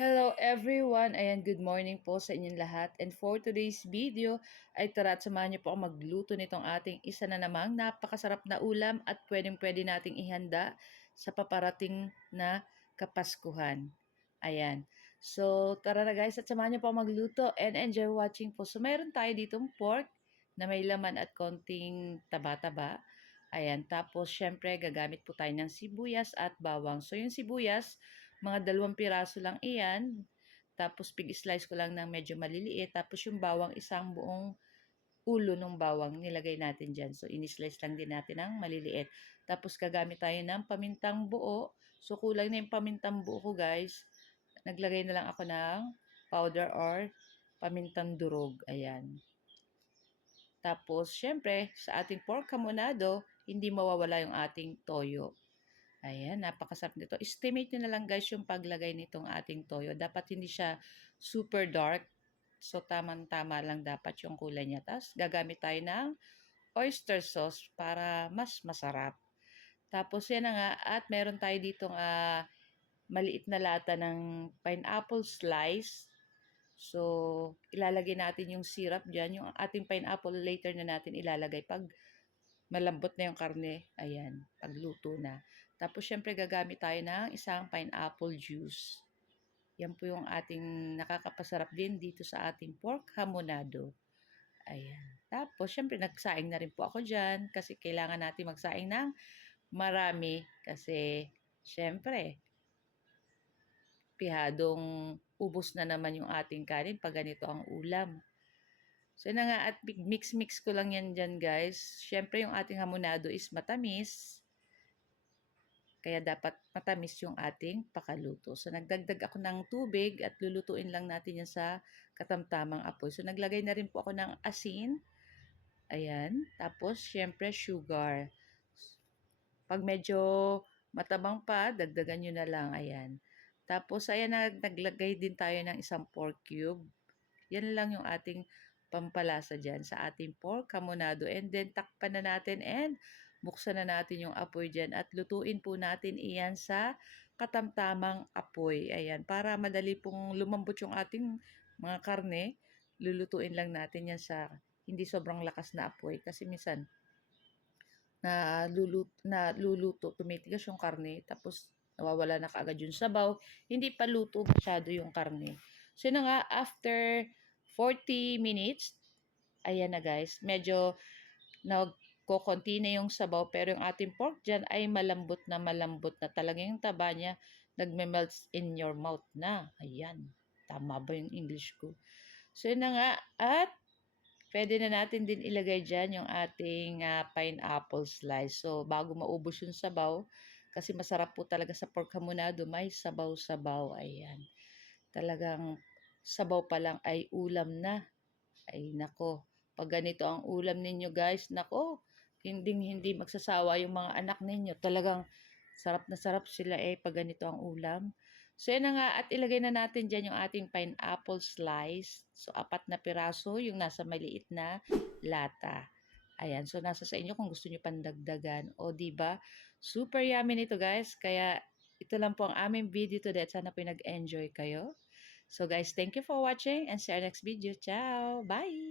Hello everyone! Ayan, good morning po sa inyong lahat. And for today's video, ay tara at samahan niyo po ako magluto nitong ating isa na namang napakasarap na ulam at pwedeng-pwede nating ihanda sa paparating na Kapaskuhan. Ayan. So, tara na guys at samahan niyo po ako magluto and enjoy watching po. So, meron tayo ditong pork na may laman at konting taba-taba. Ayan. Tapos, syempre, gagamit po tayo ng sibuyas at bawang. So, yung sibuyas, mga 2 piraso lang iyan. Tapos, pig-slice ko lang ng medyo maliliit. Tapos, yung bawang, isang buong ulo ng bawang nilagay natin dyan. So, in-slice lang din natin ng maliliit. Tapos, gagamit tayo ng pamintang buo. So, kulang na yung pamintang buo ko, guys. Naglagay na lang ako ng powder or pamintang durog. Ayan. Tapos, syempre, sa ating pork hamonado, hindi mawawala yung ating toyo. Ayan, napakasarap nito. Estimate nyo na lang guys yung paglagay nitong ating toyo. Dapat hindi siya super dark. So, tamang-tama lang dapat yung kulay niya. Tapos, gagamit tayo ng oyster sauce para mas masarap. Tapos, yan na nga. At meron tayo ditong maliit na lata ng pineapple slice. So, ilalagay natin yung syrup dyan. Yung ating pineapple, later na natin ilalagay pag malambot na yung karne. Ayan, pagluto na. Tapos, syempre, gagamit tayo ng isang pineapple juice. Yan po yung ating nakakapasarap din dito sa ating pork hamonado. Ayan. Tapos, syempre, nagsaing na rin po ako dyan kasi kailangan natin magsaing ng marami kasi, syempre, pihadong ubos na naman yung ating kanin pag ganito ang ulam. So, yun na nga, at mix-mix ko lang yan dyan, guys. Syempre, yung ating hamonado is matamis. Kaya dapat matamis yung ating pakaluto. So, nagdagdag ako ng tubig at lulutuin lang natin yan sa katamtamang apoy. So, naglagay na rin po ako ng asin. Ayan. Tapos, syempre, sugar. Pag medyo matabang pa, dagdagan nyo na lang. Ayan. Tapos, ayan, naglagay din tayo ng isang pork cube. Yan lang yung ating pampalasa dyan sa ating pork hamonado. And then, takpan na natin and buksan na natin yung apoy dyan. At lutuin po natin iyan sa katamtamang apoy. Ayan, para madali pong lumambot yung ating mga karne, lulutuin lang natin yan sa hindi sobrang lakas na apoy. Kasi minsan, naluluto, tumitigas yung karne, tapos nawawala na kaagad yung sabaw, hindi pa luto masyado yung karne. So, yun na nga, after 40 minutes, ayan na guys, medyo nagkokonti na yung sabaw, pero yung ating pork dyan ay malambot na talagang yung taba niya nagme-melts in your mouth na. Ayan, tama ba yung English ko? So, yun na nga, at pwede na natin din ilagay dyan yung ating pineapple slice. So, bago maubos yung sabaw, kasi masarap po talaga sa pork hamonado, may sabaw-sabaw. Ayan. Talagang sabaw pa lang ay ulam na. Ay, nako. Pag ganito ang ulam ninyo, guys, nako, hindi magsasawa yung mga anak ninyo. Talagang sarap na sarap sila pag ganito ang ulam. So, yan na nga. At ilagay na natin dyan yung ating pineapple slice. So, 4 na piraso yung nasa maliit na lata. Ayan. So, nasa sa inyo kung gusto nyo pandagdagan. O, diba? Super yummy nito, guys. Kaya, ito lang po ang aming video today. At sana po nag-enjoy kayo. So, guys, thank you for watching and see you next video. Ciao! Bye!